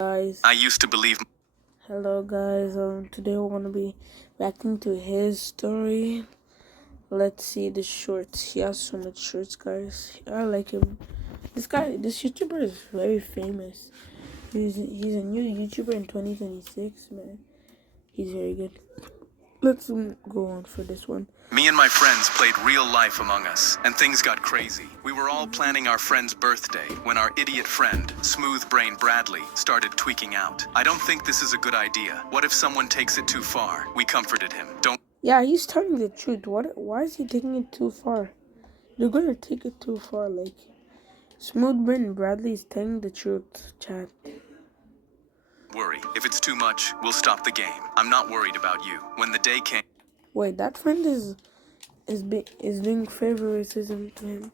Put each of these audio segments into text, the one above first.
Guys, I used to believe. hello guys. Today we're gonna be reacting to his story. Let's see the shorts. He has so much shorts, guys. I like him. This YouTuber is very famous. He's a new YouTuber in 2026, man. He's very good. Let's go on for this one. Me and my friends played real life Among Us, and things got crazy. We were all planning our friend's birthday when our idiot friend, Smooth Brain Bradley, started tweaking out. I don't think this is a good idea. What if someone takes it too far? We comforted him. Don't. Yeah, he's telling the truth. Why is he taking it too far? You're gonna take it too far, like Smooth Brain Bradley is telling the truth, chat. Worry. If it's too much, we'll stop the game. I'm not worried about you. When the day came. Wait, that friend is doing favoritism to him.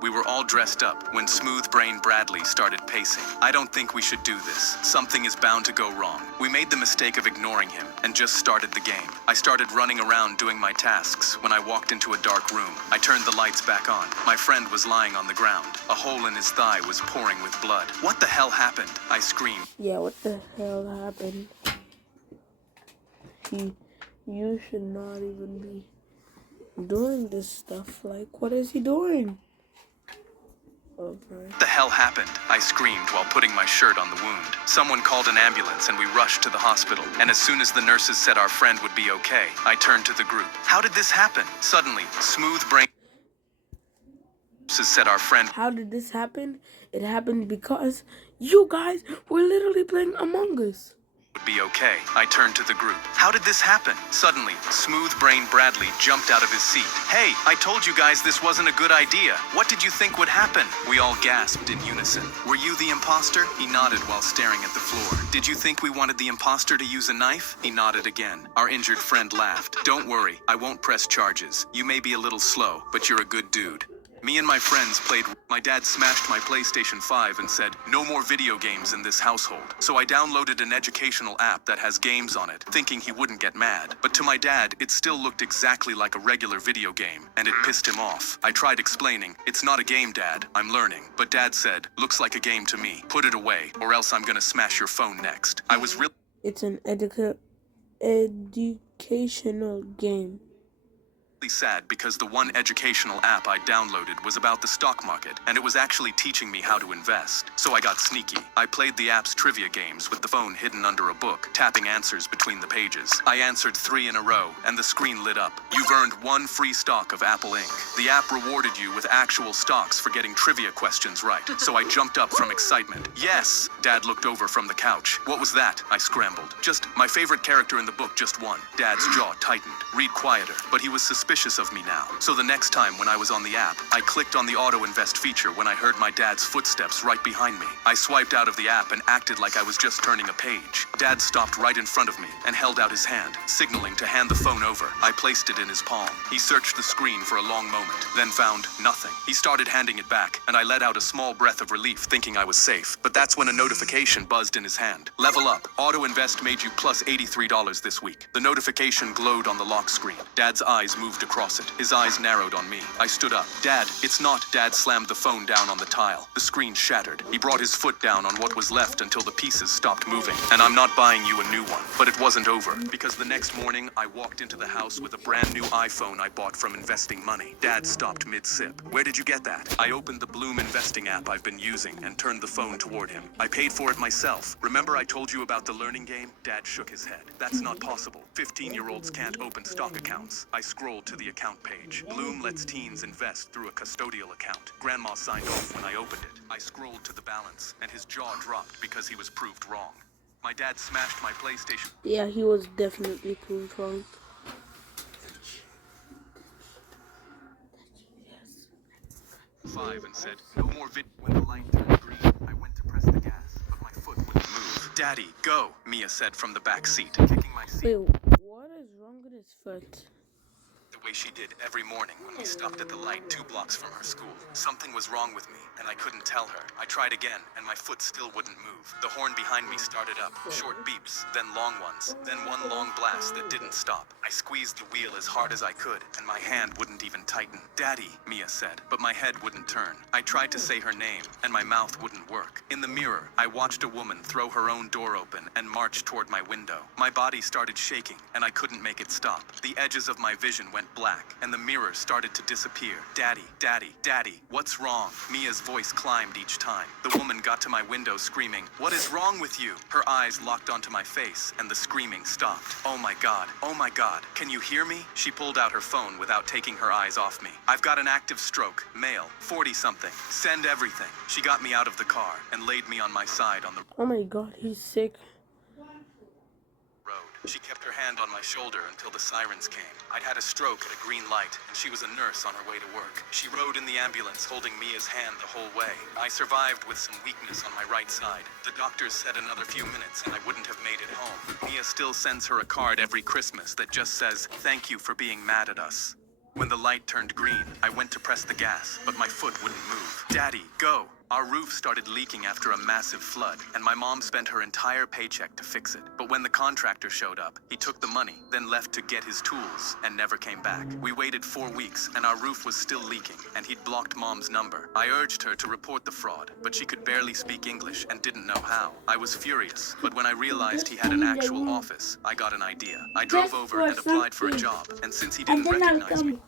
We were all dressed up when Smooth Brain Bradley started pacing. I don't think we should do this. Something is bound to go wrong. We made the mistake of ignoring him and just started the game. I started running around doing my tasks when I walked into a dark room. I turned the lights back on. My friend was lying on the ground. A hole in his thigh was pouring with blood. What the hell happened? I screamed. Yeah, what the hell happened? You should not even be doing this stuff. Like, what is he doing? Okay. What the hell happened? I screamed while putting my shirt on the wound. Someone called an ambulance and we rushed to the hospital. And as soon as the nurses said our friend would be okay, I turned to the group. How did this happen? Suddenly, Smooth Brain said our friend. How did this happen? It happened because you guys were literally playing Among Us. Would be okay. I turned to the group. How did this happen? Suddenly, Smooth Brain Bradley jumped out of his seat. Hey, I told you guys this wasn't a good idea. What did you think would happen? We all gasped in unison. Were you the imposter? He nodded while staring at the floor. Did you think we wanted the imposter to use a knife? He nodded again. Our injured friend laughed. Don't worry, I won't press charges. You may be a little slow, but you're a good dude. Me and my friends played. My dad smashed my PlayStation 5 and said, no more video games in this household. So I downloaded an educational app that has games on it, thinking he wouldn't get mad. But to my dad, it still looked exactly like a regular video game, and it pissed him off. I tried explaining, it's not a game, Dad, I'm learning. But Dad said, looks like a game to me. Put it away, or else I'm gonna smash your phone next. I was really. It's an educational game. Sad because the one educational app I downloaded was about the stock market, and it was actually teaching me how to invest. So I got sneaky. I played the app's trivia games with the phone hidden under a book, tapping answers between the pages. I answered 3 in a row, and the screen lit up. You've earned 1 free stock of Apple Inc. The app rewarded you with actual stocks for getting trivia questions right. So I jumped up from excitement. Yes! Dad looked over from the couch. What was that? I scrambled. Just my favorite character in the book just won. Dad's jaw tightened. Read quieter. But he was suspicious of me now. So the next time when I was on the app, I clicked on the auto invest feature when I heard my dad's footsteps right behind me. I swiped out of the app and acted like I was just turning a page. Dad stopped right in front of me and held out his hand, signaling to hand the phone over. I placed it in his palm. He searched the screen for a long moment, then found nothing. He started handing it back, and I let out a small breath of relief, thinking I was safe. But that's when a notification buzzed in his hand. Level up. Auto invest made you plus $83 this week. The notification glowed on the lock screen. Dad's eyes moved across it. His eyes narrowed on me. I stood up. Dad, it's not. Dad slammed the phone down on the tile. The screen shattered. He brought his foot down on what was left until the pieces stopped moving. And I'm not buying you a new one. But it wasn't over, because the next morning I walked into the house with a brand new iPhone I bought from investing money. Dad stopped mid-sip. Where did you get that? I opened the Bloom investing app I've been using and turned the phone toward him. I paid for it myself. Remember I told you about the learning game? Dad shook his head. That's not possible. 15-year-olds can't open stock accounts. I scrolled to the account page. Bloom lets teens invest through a custodial account. Grandma signed off when I opened it. I scrolled to the balance, and his jaw dropped because he was proved wrong. My dad smashed my PlayStation. Yeah, he was definitely proved wrong. 5 and said, no more vid. When the light turned green, I went to press the gas, but my foot wouldn't move. Daddy, go, Mia said from the back seat, kicking my seat. Wait, what is wrong with his foot? way she did every morning when we stopped at the light 2 blocks from her school. Something was wrong with me, and I couldn't tell her. I tried again, and my foot still wouldn't move. The horn behind me started up, short beeps, then long ones, then one long blast that didn't stop. I squeezed the wheel as hard as I could, and my hand wouldn't even tighten. "Daddy," Mia said, but my head wouldn't turn. I tried to say her name, and my mouth wouldn't work. In the mirror, I watched a woman throw her own door open and march toward my window. My body started shaking, and I couldn't make it stop. The edges of my vision went black, and the mirror started to disappear. "Daddy, Daddy, Daddy, what's wrong?" Mia's voice climbed each time. The woman got to my window screaming, "What is wrong with you?" Her eyes locked onto my face, and the screaming stopped. "Oh my God, oh my God, can you hear me?" She pulled out her phone without taking her eyes off me. "I've got an active stroke, male, 40-something. Send everything." She got me out of the car and laid me on my side on the Oh my God, he's sick. road. She kept her hand on my shoulder until the sirens came. I'd had a stroke at a green light, and she was a nurse on her way to work. She rode in the ambulance holding Mia's hand the whole way. I survived with some weakness on my right side. The doctors said another few minutes and I wouldn't have made it home. Mia still sends her a card every Christmas that just says, "Thank you for being mad at us." When the light turned green, I went to press the gas, but my foot wouldn't move. "Daddy, go!" Our roof started leaking after a massive flood, and my mom spent her entire paycheck to fix it. But when the contractor showed up, he took the money, then left to get his tools, and never came back. We waited 4 weeks, and our roof was still leaking, and he'd blocked Mom's number. I urged her to report the fraud, but she could barely speak English and didn't know how. I was furious, but when I realized he had an actual office, I got an idea. I drove over and applied for a job, and since he didn't recognize me,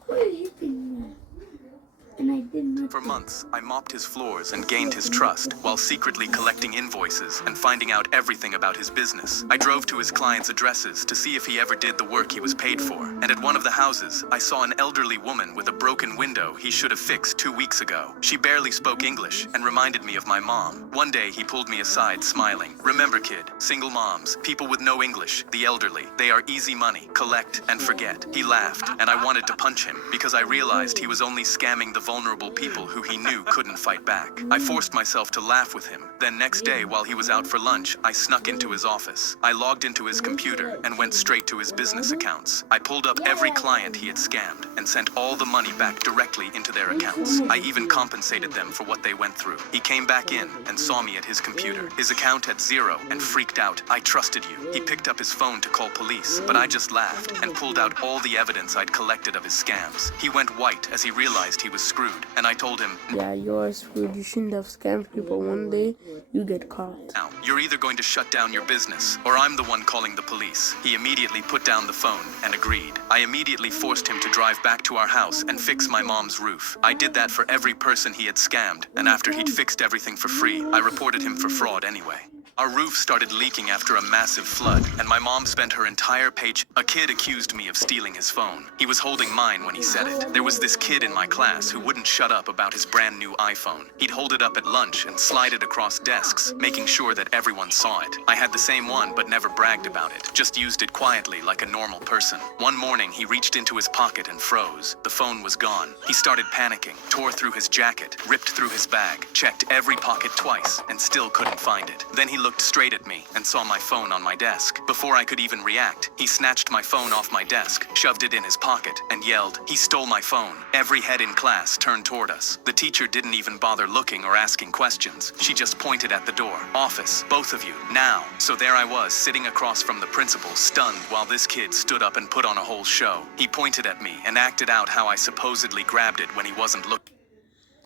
for months, I mopped his floors and gained his trust, while secretly collecting invoices and finding out everything about his business. I drove to his clients' addresses to see if he ever did the work he was paid for, and at one of the houses, I saw an elderly woman with a broken window he should have fixed 2 weeks ago. She barely spoke English and reminded me of my mom. One day, he pulled me aside, smiling. "Remember, kid, single moms, people with no English, the elderly, they are easy money, collect and forget." He laughed, and I wanted to punch him because I realized he was only scamming the vulnerable people who he knew couldn't fight back. I forced myself to laugh with him. Then next day, while he was out for lunch, I snuck into his office. I logged into his computer and went straight to his business accounts. I pulled up every client he had scammed and sent all the money back directly into their accounts. I even compensated them for what they went through. He came back in and saw me at his computer. His account had 0 and freaked out. "I trusted you." He picked up his phone to call police, but I just laughed and pulled out all the evidence I'd collected of his scams. He went white as he realized he was screwed, and I told him, Yeah, you're screwed. You shouldn't have scammed people. One day, you get caught. "Now, you're either going to shut down your business, or I'm the one calling the police." He immediately put down the phone and agreed. I immediately forced him to drive back to our house and fix my mom's roof. I did that for every person he had scammed, and after he'd fixed everything for free, I reported him for fraud anyway. Our roof started leaking after a massive flood, and my mom spent her entire paycheck. A kid accused me of stealing his phone. He was holding mine when he said it. There was this kid in my class who wouldn't shut up about his brand new iPhone. He'd hold it up at lunch and slide it across desks, making sure that everyone saw it. I had the same one but never bragged about it, just used it quietly like a normal person. One morning, he reached into his pocket and froze. The phone was gone. He started panicking, tore through his jacket, ripped through his bag, checked every pocket twice, and still couldn't find it. Then he looked straight at me and saw my phone on my desk. Before I could even react, he snatched my phone off my desk, shoved it in his pocket, and yelled, "He stole my phone." Every head in class turned toward us. The teacher didn't even bother looking or asking questions. She just pointed at the door. "Office, both of you, now." So there I was, sitting across from the principal, stunned, while this kid stood up and put on a whole show. He pointed at me and acted out how I supposedly grabbed it when he wasn't looking.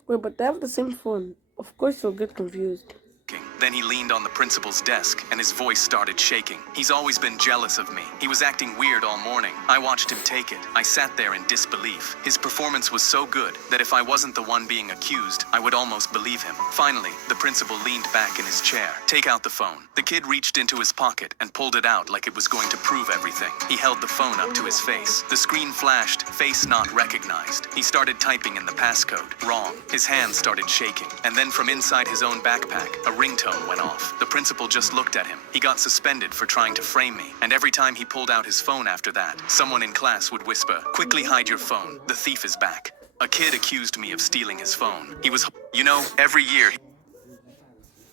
Wait, but they have the same phone. Of course you'll get confused. Then he leaned on the principal's desk, and his voice started shaking. He's always been jealous of me. He was acting weird all morning. I watched him take it. I sat there in disbelief. His performance was so good that if I wasn't the one being accused, I would almost believe him. Finally, the principal leaned back in his chair. "Take out the phone." The kid reached into his pocket and pulled it out like it was going to prove everything. He held the phone up to his face. The screen flashed, "Face not recognized." He started typing in the passcode. Wrong. His hands started shaking. And then from inside his own backpack, a ringtone went off. The principal just looked at him. He got suspended for trying to frame me, and every time he pulled out his phone after that, someone in class would whisper, "Quickly hide your phone, the thief is back." A kid accused me of stealing his phone. He was, every year he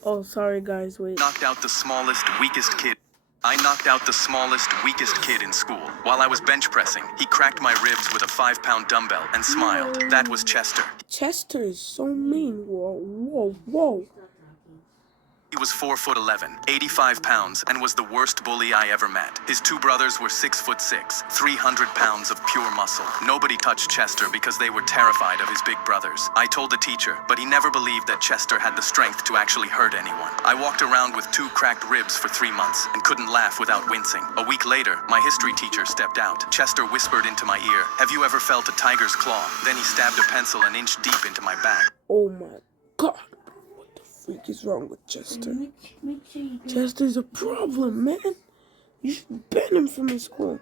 Oh, sorry guys, wait. knocked out the smallest, weakest kid. I knocked out the smallest, weakest kid in school. While I was bench pressing, he cracked my ribs with a 5-pound dumbbell and smiled. That was Chester. Chester is so mean. Whoa, whoa, whoa. He was 4'11", 85 pounds, and was the worst bully I ever met. His two brothers were 6'6", 300 pounds of pure muscle. Nobody touched Chester because they were terrified of his big brothers. I told the teacher, but he never believed that Chester had the strength to actually hurt anyone. I walked around with 2 cracked ribs for 3 months and couldn't laugh without wincing. A week later, my history teacher stepped out. Chester whispered into my ear, "Have you ever felt a tiger's claw?" Then he stabbed a pencil an inch deep into my back. Oh my God. What is wrong with Chester? Chester's a problem, man. You should ban him from his school.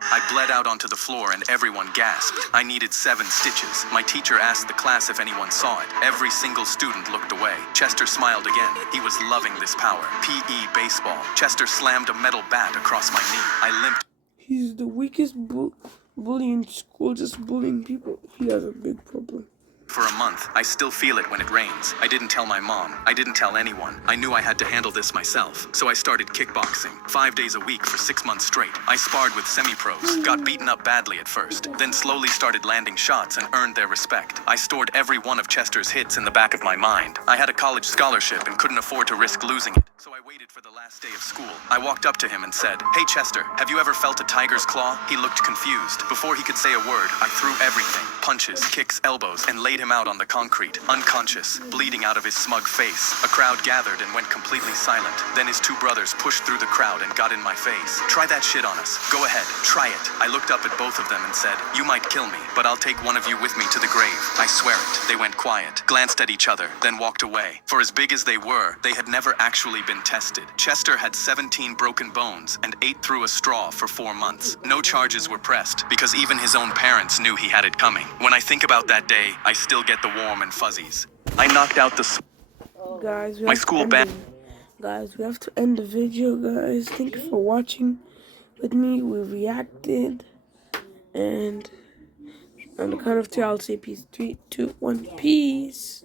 I bled out onto the floor and everyone gasped. I needed 7 stitches. My teacher asked the class if anyone saw it. Every single student looked away. Chester smiled again. He was loving this power. PE baseball. Chester slammed a metal bat across my knee. I limped. He's the weakest bully in school, just bullying people. He has a big problem. For a month. I still feel it when it rains. I didn't tell my mom. I didn't tell anyone. I knew I had to handle this myself. So I started kickboxing. 5 days a week for 6 months straight. I sparred with semi-pros. Got beaten up badly at first. Then slowly started landing shots and earned their respect. I stored every one of Chester's hits in the back of my mind. I had a college scholarship and couldn't afford to risk losing it. So I waited for the last day of school. I walked up to him and said, "Hey Chester, have you ever felt a tiger's claw?" He looked confused. Before he could say a word, I threw everything. Punches, kicks, elbows, and laid him out on the concrete, unconscious, bleeding out of his smug face. A crowd gathered and went completely silent. Then his 2 brothers pushed through the crowd and got in my face. "Try that shit on us. Go ahead, try it." I looked up at both of them and said, "You might kill me, but I'll take one of you with me to the grave. I swear it." They went quiet, glanced at each other, then walked away. For as big as they were, they had never actually been tested. Chester had 17 broken bones and ate through a straw for 4 months. No charges were pressed because even his own parents knew he had it coming. When I think about that day, I still get the warm and fuzzies. I knocked out the Guys, my school band. Guys, we have to end the video, guys. Thank you for watching with me. We reacted, and on the count of 2, I'll say peace. 3, 2, 1, peace.